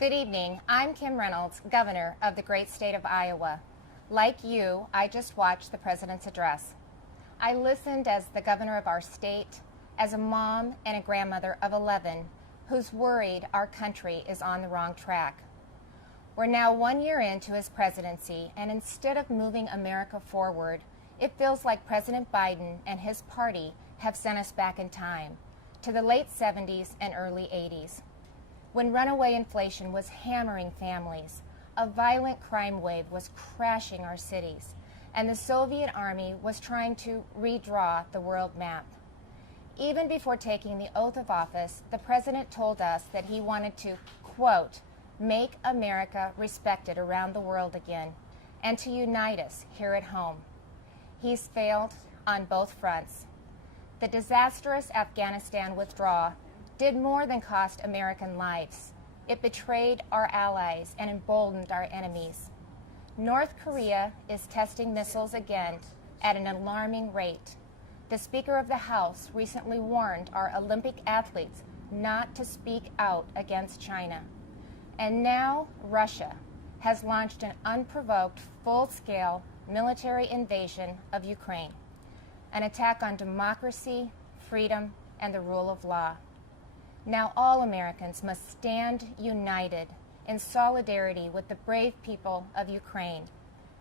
Good evening. I'm Kim Reynolds, Governor of the great state of Iowa. Like you, I just watched the President's address. I listened as the governor of our state, as a mom and a grandmother of 11 who's worried our country is on the wrong track. We're now 1 year into his presidency, and instead of moving America forward, it feels like President Biden and his party have sent us back in time to the late 70s and early 80s, when runaway inflation was hammering families, a violent crime wave was crashing our cities, and the Soviet Army was trying to redraw the world map. Even before taking the oath of office, the president told us that he wanted to, quote, make America respected around the world again, and to unite us here at home. He's failed on both fronts. The disastrous Afghanistan withdrawal did more than cost American lives. It betrayed our allies and emboldened our enemies. North Korea is testing missiles again at an alarming rate. The Speaker of the House recently warned our Olympic athletes not to speak out against China. And now Russia has launched an unprovoked, full-scale military invasion of Ukraine, an attack on democracy, freedom, and the rule of law. Now all Americans must stand united in solidarity with the brave people of Ukraine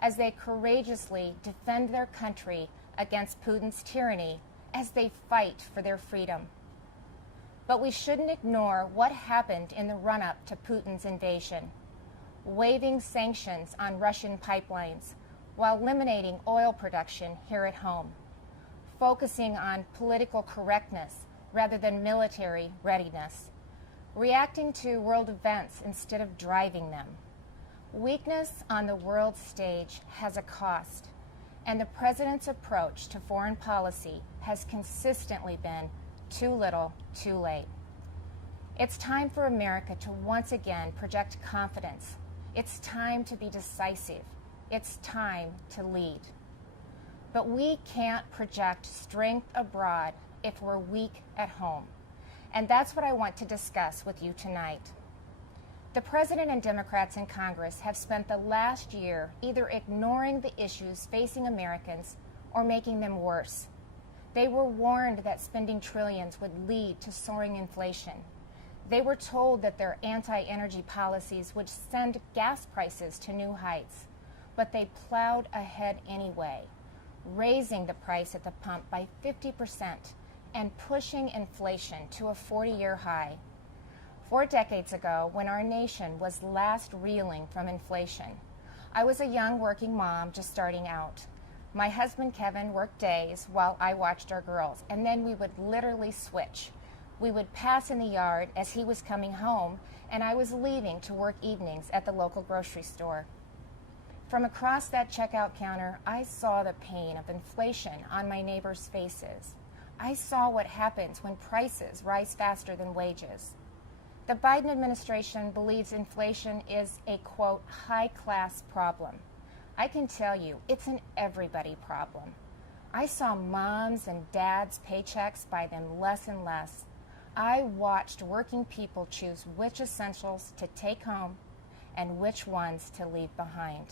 as they courageously defend their country against Putin's tyranny as they fight for their freedom. But we shouldn't ignore what happened in the run-up to Putin's invasion, waiving sanctions on Russian pipelines while eliminating oil production here at home, focusing on political correctness rather than military readiness, reacting to world events instead of driving them. Weakness on the world stage has a cost, and the president's approach to foreign policy has consistently been too little, too late. It's time for America to once again project confidence. It's time to be decisive. It's time to lead. But we can't project strength abroad if we're weak at home. And that's what I want to discuss with you tonight. The President and Democrats in Congress have spent the last year either ignoring the issues facing Americans or making them worse. They were warned that spending trillions would lead to soaring inflation. They were told that their anti-energy policies would send gas prices to new heights, but they plowed ahead anyway, raising the price at the pump by 50% and pushing inflation to a 40-year high. 4 decades ago, when our nation was last reeling from inflation, I was a young working mom just starting out. My husband Kevin worked days while I watched our girls, and then we would literally switch. We would pass in the yard as he was coming home, and I was leaving to work evenings at the local grocery store. From across that checkout counter, I saw the pain of inflation on my neighbors' faces. I saw what happens when prices rise faster than wages. The Biden administration believes inflation is a, quote, high-class problem. I can tell you, it's an everybody problem. I saw moms and dads' paychecks buy them less and less. I watched working people choose which essentials to take home and which ones to leave behind.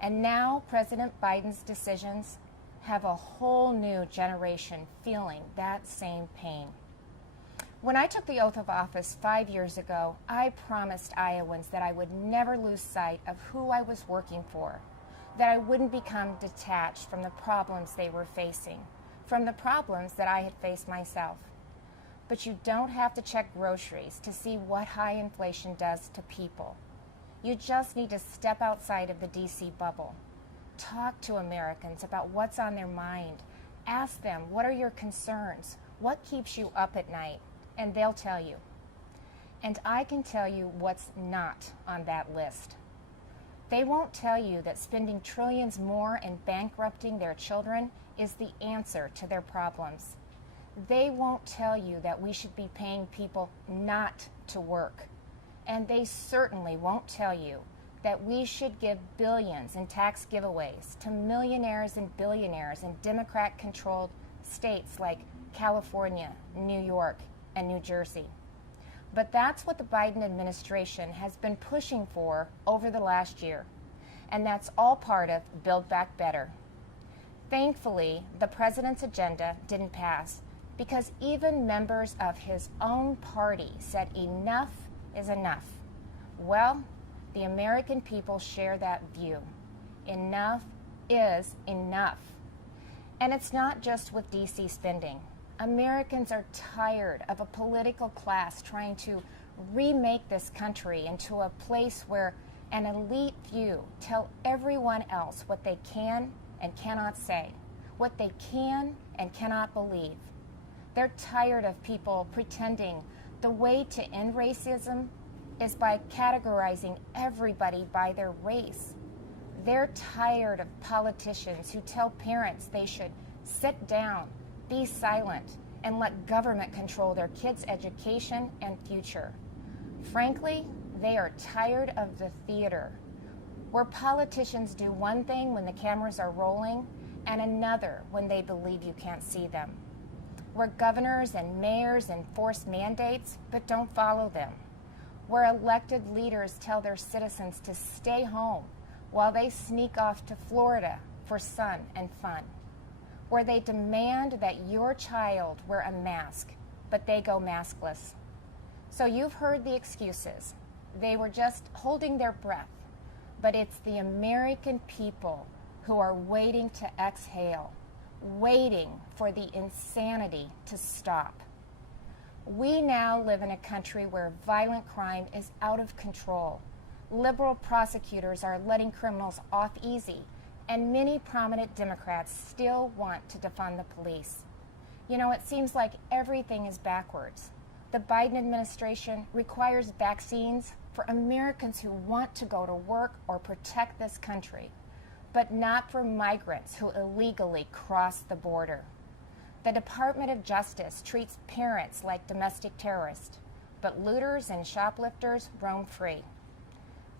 And now President Biden's decisions have a whole new generation feeling that same pain. When I took the oath of office 5 years ago, I promised Iowans that I would never lose sight of who I was working for, that I wouldn't become detached from the problems they were facing, from the problems that I had faced myself. But you don't have to check groceries to see what high inflation does to people. You just need to step outside of the DC bubble. Talk to Americans about what's on their mind. Ask them, what are your concerns? What keeps you up at night? And they'll tell you. And I can tell you what's not on that list. They won't tell you that spending trillions more and bankrupting their children is the answer to their problems. They won't tell you that we should be paying people not to work. And they certainly won't tell you that we should give billions in tax giveaways to millionaires and billionaires in Democrat-controlled states like California, New York, and New Jersey. But that's what the Biden administration has been pushing for over the last year. And that's all part of Build Back Better. Thankfully, the president's agenda didn't pass because even members of his own party said enough is enough. Well, the American people share that view. Enough is enough. And it's not just with DC spending. Americans are tired of a political class trying to remake this country into a place where an elite few tell everyone else what they can and cannot say, what they can and cannot believe. They're tired of people pretending the way to end racism is by categorizing everybody by their race. They're tired of politicians who tell parents they should sit down, be silent, and let government control their kids' education and future. Frankly, they are tired of the theater, where politicians do one thing when the cameras are rolling and another when they believe you can't see them. Where governors and mayors enforce mandates but don't follow them. Where elected leaders tell their citizens to stay home while they sneak off to Florida for sun and fun. Where they demand that your child wear a mask, but they go maskless. So you've heard the excuses. They were just holding their breath. But it's the American people who are waiting to exhale, waiting for the insanity to stop. We now live in a country where violent crime is out of control. Liberal prosecutors are letting criminals off easy, and many prominent Democrats still want to defund the police. You know, it seems like everything is backwards. The Biden administration requires vaccines for Americans who want to go to work or protect this country, but not for migrants who illegally cross the border. The Department of Justice treats parents like domestic terrorists, but looters and shoplifters roam free.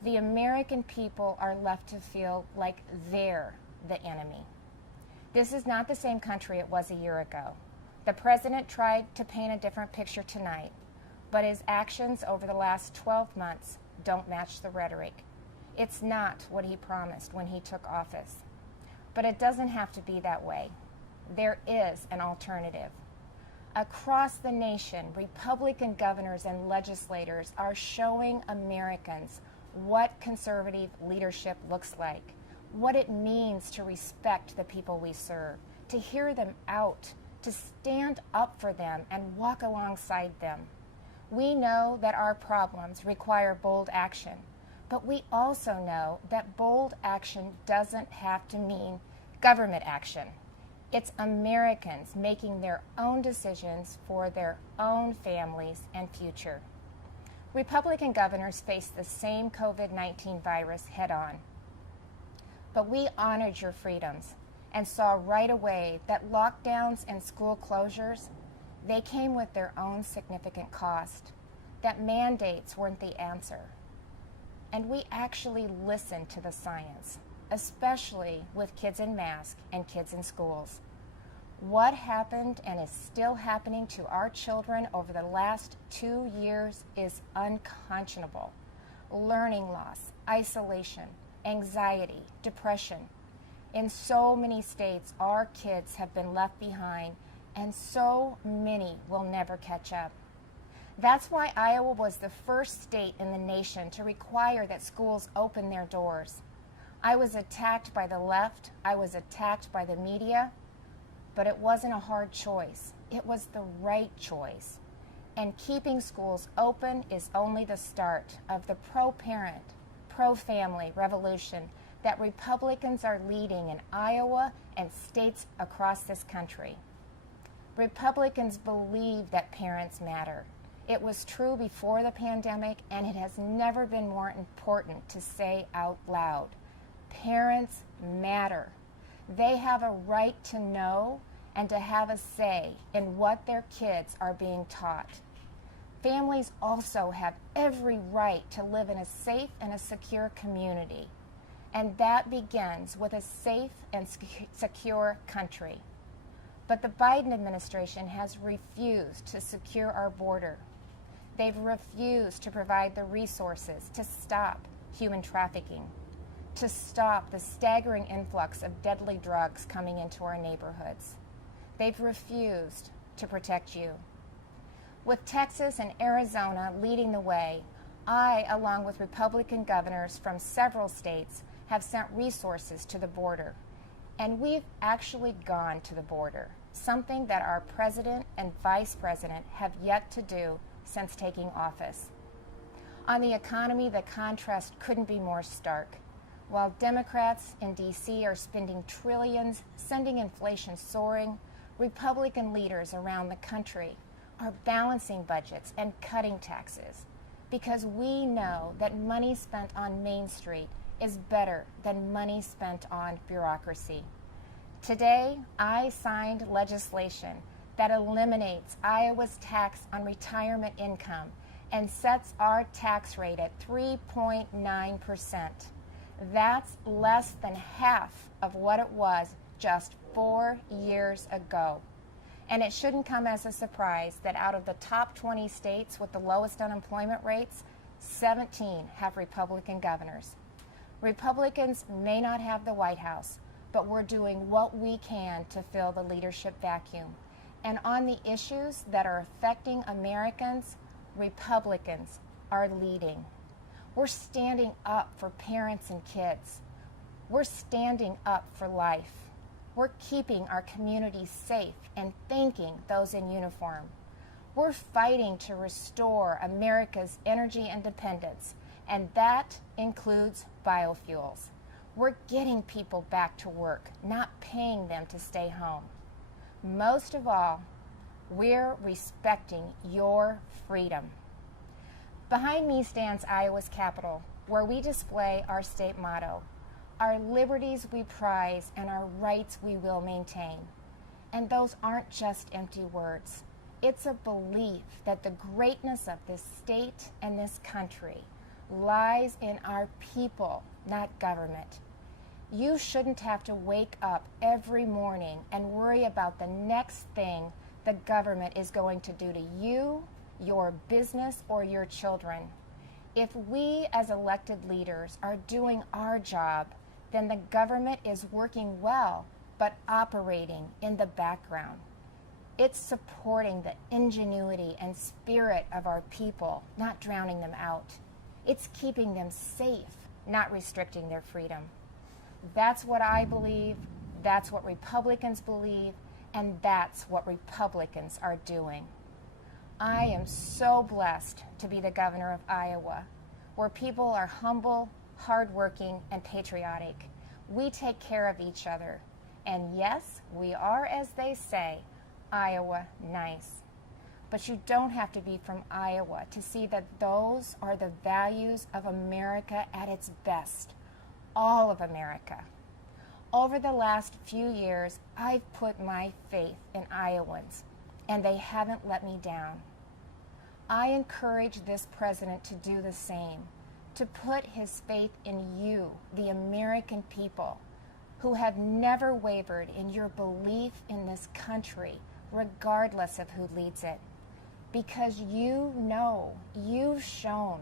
The American people are left to feel like they're the enemy. This is not the same country it was a year ago. The president tried to paint a different picture tonight, but his actions over the last 12 months don't match the rhetoric. It's not what he promised when he took office. But it doesn't have to be that way. There is an alternative. Across the nation, Republican governors and legislators are showing Americans what conservative leadership looks like, what it means to respect the people we serve, to hear them out, to stand up for them and walk alongside them. We know that our problems require bold action, but we also know that bold action doesn't have to mean government action. It's Americans making their own decisions for their own families and future. Republican governors face the same COVID-19 virus head-on. But we honored your freedoms and saw right away that lockdowns and school closures, they came with their own significant cost, that mandates weren't the answer. And we actually listened to the science, especially with kids in masks and kids in schools. What happened and is still happening to our children over the last 2 years is unconscionable. Learning loss, isolation, anxiety, depression. In so many states, our kids have been left behind, and so many will never catch up. That's why Iowa was the first state in the nation to require that schools open their doors. I was attacked by the left, I was attacked by the media, but it wasn't a hard choice. It was the right choice. And keeping schools open is only the start of the pro-parent, pro-family revolution that Republicans are leading in Iowa and states across this country. Republicans believe that parents matter. It was true before the pandemic, and it has never been more important to say out loud. Parents matter. They have a right to know and to have a say in what their kids are being taught. Families also have every right to live in a safe and a secure community, and that begins with a safe and secure country. But the Biden administration has refused to secure our border. They've refused to provide the resources to stop human trafficking, to stop the staggering influx of deadly drugs coming into our neighborhoods. They've refused to protect you. With Texas and Arizona leading the way, I, along with Republican governors from several states, have sent resources to the border. And we've actually gone to the border, something that our president and vice president have yet to do since taking office. On the economy, the contrast couldn't be more stark. While Democrats in D.C. are spending trillions, sending inflation soaring, Republican leaders around the country are balancing budgets and cutting taxes, because we know that money spent on Main Street is better than money spent on bureaucracy. Today, I signed legislation that eliminates Iowa's tax on retirement income and sets our tax rate at 3.9%. That's less than half of what it was just 4 years ago. And it shouldn't come as a surprise that out of the top 20 states with the lowest unemployment rates, 17 have Republican governors. Republicans may not have the White House, but we're doing what we can to fill the leadership vacuum. And on the issues that are affecting Americans, Republicans are leading. We're standing up for parents and kids. We're standing up for life. We're keeping our communities safe and thanking those in uniform. We're fighting to restore America's energy independence, and that includes biofuels. We're getting people back to work, not paying them to stay home. Most of all, we're respecting your freedom. Behind me stands Iowa's Capitol, where we display our state motto, our liberties we prize and our rights we will maintain. And those aren't just empty words. It's a belief that the greatness of this state and this country lies in our people, not government. You shouldn't have to wake up every morning and worry about the next thing the government is going to do to you, your business, or your children. If we as elected leaders are doing our job, then the government is working well, but operating in the background. It's supporting the ingenuity and spirit of our people, not drowning them out. It's keeping them safe, not restricting their freedom. That's what I believe, that's what Republicans believe, and that's what Republicans are doing. I am so blessed to be the governor of Iowa, where people are humble, hardworking, and patriotic. We take care of each other. And yes, we are, as they say, Iowa nice. But you don't have to be from Iowa to see that those are the values of America at its best. All of America. Over the last few years, I've put my faith in Iowans, and they haven't let me down. I encourage this president to do the same, to put his faith in you, the American people, who have never wavered in your belief in this country, regardless of who leads it. Because you know, you've shown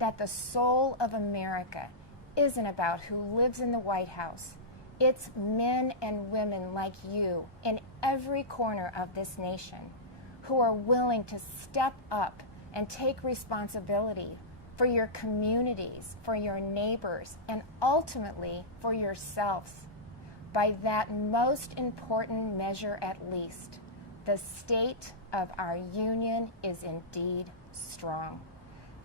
that the soul of America isn't about who lives in the White House. It's men and women like you in every corner of this nation who are willing to step up and take responsibility for your communities, for your neighbors, and ultimately for yourselves. By that most important measure at least, the state of our union is indeed strong.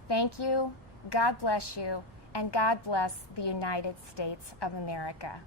Thank you, God bless you, and God bless the United States of America.